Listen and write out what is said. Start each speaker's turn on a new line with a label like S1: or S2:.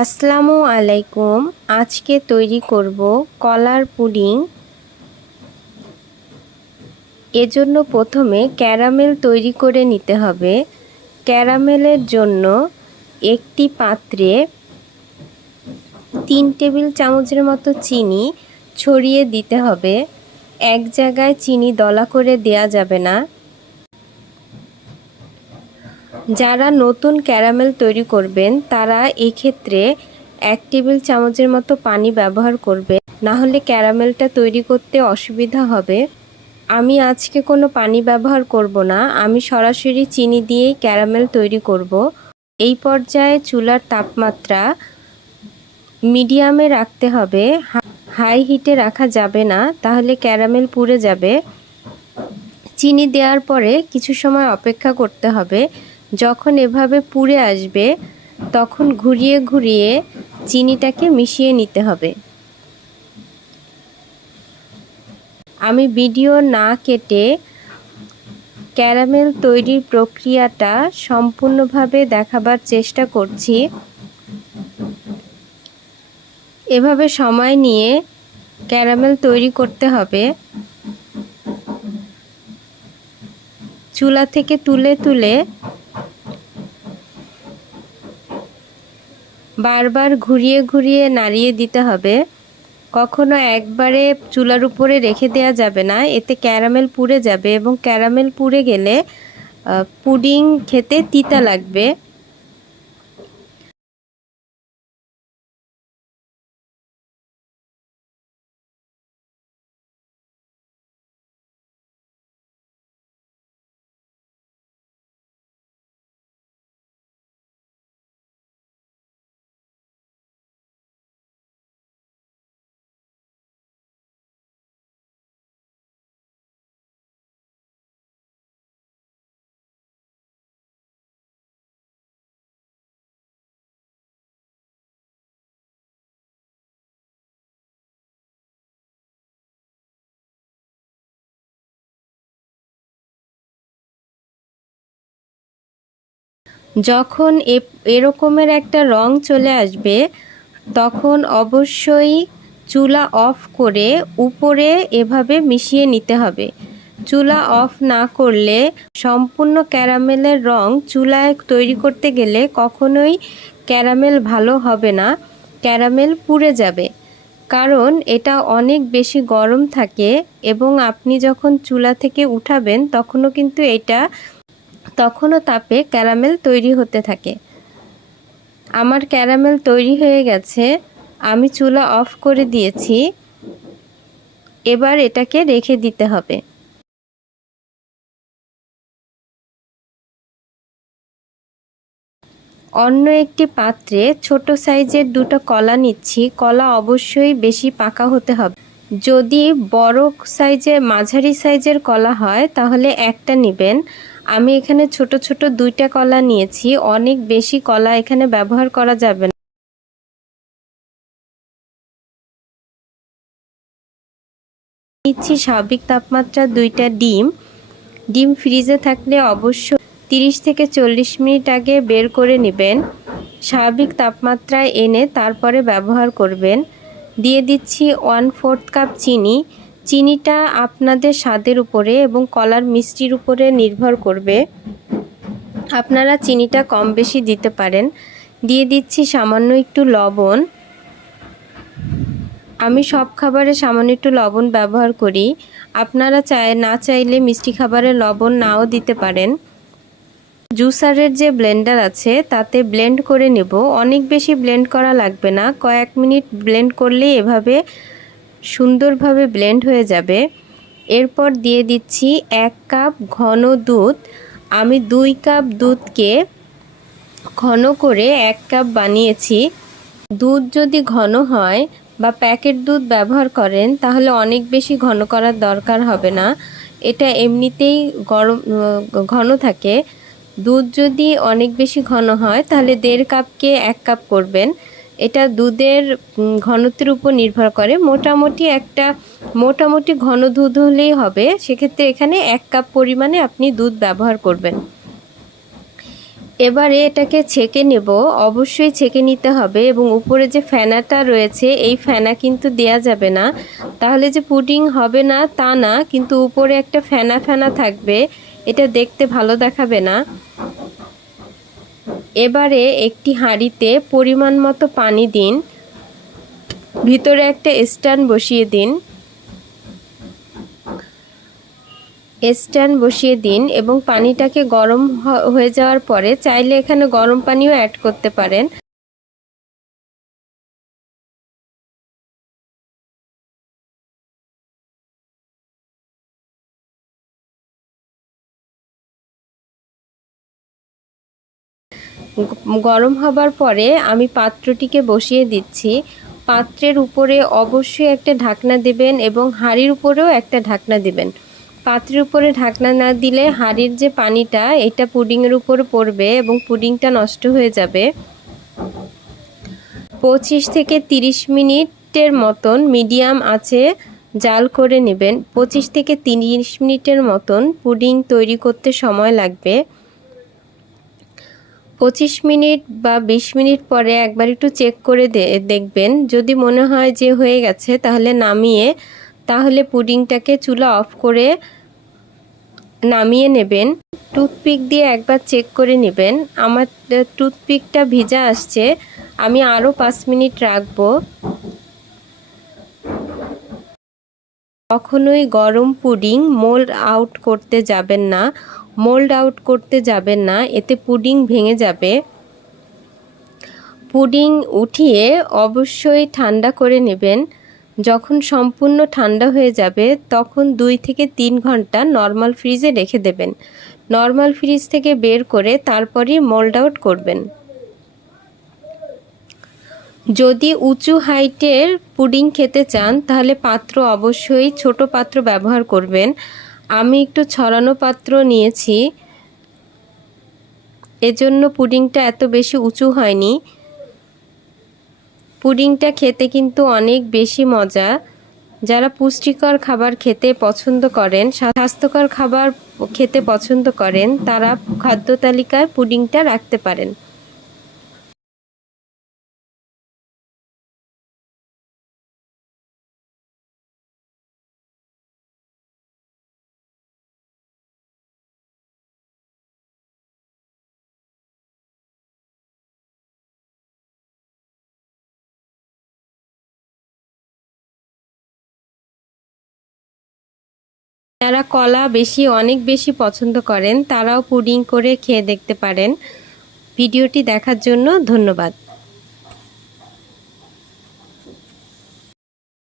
S1: আসসালামু আলাইকুম। আজকে তৈরি করব কলার পুডিং। এজন্য প্রথমে ক্যারামেল তৈরি করে নিতে হবে। ক্যারামেলের জন্য একটি পাত্রে তিন টেবিল চামচের মতো চিনি ছড়িয়ে দিতে হবে। এক জায়গায় চিনি দলা করে দেয়া যাবে না। যারা নতুন ক্যারামেল তৈরি করবেন, তারা এক্ষেত্রে এক টেবিল চামচের মতো পানি ব্যবহার করবে না হলে ক্যারামেলটা তৈরি করতে অসুবিধা হবে। আমি আজকে কোনো পানি ব্যবহার করব না। আমি সরাসরি চিনি দিয়েই ক্যারামেল তৈরি করব। এই পর্যায়ে চুলার তাপমাত্রা মিডিয়ামে রাখতে হবে। হাই হিটে রাখা যাবে না, তাহলে ক্যারামেল পুড়ে যাবে। চিনি দেওয়ার পরে কিছু সময় অপেক্ষা করতে হবে। যখন এভাবে পুড়ে আসবে, তখন ঘুরিয়ে ঘুরিয়ে চিনিটাকে মিশিয়ে নিতে হবে। আমি ভিডিও না কেটে ক্যারামেল তৈরির প্রক্রিয়াটা সম্পূর্ণভাবে দেখাবার চেষ্টা করছি। এভাবে সময় নিয়ে ক্যারামেল তৈরি করতে হবে। চুলা থেকে তুলে তুলে বারবার ঘুরিয়ে ঘুরিয়ে নাড়িয়ে দিতে হবে। কখনো একবারে চুলার উপরে রেখে দেওয়া যাবে না। এতে ক্যারামেল পুড়ে যাবে এবং ক্যারামেল পুড়ে গেলে পুডিং খেতে তিতা লাগবে। যখন এ, এরকমের একটা রং চলে আসবে, তখন অবশ্যই চুলা অফ করে উপরে এভাবে মিশিয়ে নিতে হবে। চুলা অফ না করলে সম্পূর্ণ ক্যারামেলের রং চুলায় তৈরি করতে গেলে কখনোই ক্যারামেল ভালো হবে না, ক্যারামেল পুড়ে যাবে। কারণ এটা অনেক বেশি গরম থাকে এবং আপনি যখন চুলা থেকে উঠাবেন, তখনও কিন্তু এটা তখনও তাপে ক্যারামেল তৈরি হতে থাকে। আমার ক্যারামেল তৈরি হয়ে গেছে, আমি চুলা অফ করে দিয়েছি। এবার এটাকে রেখে দিতে হবে। অন্য একটি পাত্রে ছোট সাইজের দুটো কলা নিচ্ছি, কলা অবশ্যই বেশি পাকা হতে হবে। যদি বড় সাইজের, মাঝারি সাইজের কলা হয়, তাহলে একটা নেবেন। আমি এখানে ছোট ছোট দুইটা কলা নিয়েছি। অনেক বেশি কলা এখানে ব্যবহার করা যাবে না। নিচ্ছি স্বাভাবিক তাপমাত্রা দুইটা ডিম। ডিম ফ্রিজে থাকলে অবশ্য তিরিশ থেকে চল্লিশ মিনিট আগে বের করে নেবেন। স্বাভাবিক তাপমাত্রায় এনে তারপরে ব্যবহার করবেন। দিয়ে দিচ্ছি ওয়ান ফোর্থ কাপ চিনি। চিনিটা আপনাদের স্বাদের উপরে এবং কলার মিষ্টির উপরে নির্ভর করবে। আপনারা চিনিটা কম বেশি দিতে পারেন। দিয়ে দিচ্ছি সামান্য একটু লবণ। আমি সব খাবারে সামান্য একটু লবণ ব্যবহার করি। আপনারা চায়, না চাইলে মিষ্টি খাবারে লবণ নাও দিতে পারেন। জুসারের যে ব্লেন্ডার আছে, তাতে ব্লেন্ড করে নেব। অনেক বেশি ব্লেন্ড করা লাগবে না। কয়েক মিনিট ব্লেন্ড করলেই এভাবে সুন্দরভাবে ব্লেন্ড হয়ে যাবে। এরপর দিয়ে দিচ্ছি এক কাপ ঘন দুধ। আমি দুই কাপ দুধকে ঘন করে এক কাপ বানিয়েছি। দুধ যদি ঘন হয় বা প্যাকেট দুধ ব্যবহার করেন, তাহলে অনেক বেশি ঘন করার দরকার হবে না। এটা এমনিতেই গরম ঘন থাকে। দুধ যদি অনেক বেশি ঘন হয়, তাহলে দেড় কাপকে এক কাপ করবেন। এটা দুধের ঘনত্বের উপর নির্ভর করে। মোটামুটি একটা, মোটামুটি ঘন দুধ হলেই হবে। সেক্ষেত্রে এখানে এক কাপ পরিমাণে আপনি দুধ ব্যবহার করবেন। এবারে এটাকে ছেঁকে নেব। অবশ্যই ছেঁকে নিতে হবে এবং উপরে যে ফেনাটা রয়েছে, এই ফেনা কিন্তু দেয়া যাবে না। তাহলে যে পুডিং হবে না, তা না, কিন্তু উপরে একটা ফেনা ফেনা থাকবে। এটা দেখতে ভালো দেখাবে না। এবারে একটি হাঁড়িতে পরিমাণ মতো পানি দিন, ভিতরে একটা স্ট্যান্ড বসিয়ে দিন। স্ট্যান্ড বসিয়ে দিন এবং পানিটাকে গরম হয়ে যাওয়ার পরে চাইলে এখানে গরম পানিও অ্যাড করতে পারেন। গরম হবার পরে আমি পাত্রটিকে বসিয়ে দিচ্ছি। পাত্রের উপরে অবশ্যই একটা ঢাকনা দেবেন এবং হাঁড়ির উপরেও একটা ঢাকনা দেবেন। পাত্রের উপরে ঢাকনা না দিলে হাঁড়ির যে পানিটা, এটা পুডিংয়ের উপরে পড়বে এবং পুডিংটা নষ্ট হয়ে যাবে। পঁচিশ থেকে তিরিশ মিনিটের মতন মিডিয়াম আছে জাল করে নেবেন। পঁচিশ থেকে তিরিশ মিনিটের মতন পুডিং তৈরি করতে সময় লাগবে। পঁচিশ মিনিট বা বিশ মিনিট পরে একবার একটু চেক করে দেখবেন। যদি মনে হয় যে হয়ে গেছে, তাহলে নামিয়ে, তাহলে পুডিংটাকে চুলা অফ করে নামিয়ে নেবেন। টুথপিক দিয়ে একবার চেক করে নেবেন। আমার টুথপিকটা ভিজা আসছে, আমি আরও পাঁচ মিনিট রাখব। কখনোই গরম পুডিং মোল্ড আউট করতে যাবেন না। মোল্ড আউট করতে যাবেন না, এতে পুডিং ভেঙে যাবে। পুডিং উঠিয়ে অবশ্যই ঠান্ডা করে নেবেন। যখন সম্পূর্ণ ঠান্ডা হয়ে যাবে, তখন দুই থেকে তিন ঘণ্টা নর্মাল ফ্রিজে রেখে দেবেন। নর্মাল ফ্রিজ থেকে বের করে তারপরই মোল্ড আউট করবেন। যদি উঁচু হাইটের পুডিং খেতে চান, তাহলে পাত্র অবশ্যই ছোট পাত্র ব্যবহার করবেন। আমি একটু ছড়ানো পাত্র নিয়েছি। এজন্য পুডিংটা এত বেশি উঁচু হয়নি। পুডিংটা খেতে কিন্তু অনেক বেশি মজা। যারা পুষ্টিকর খাবার খেতে পছন্দ করেন, স্বাস্থ্যকর খাবার খেতে পছন্দ করেন, তারা খাদ্য তালিকায় পুডিংটা রাখতে পারেন। যারা কলা বেশি, অনেক বেশি পছন্দ করেন, তারাও পুডিং করে খেয়ে দেখতে পারেন। ভিডিওটি দেখার জন্য ধন্যবাদ।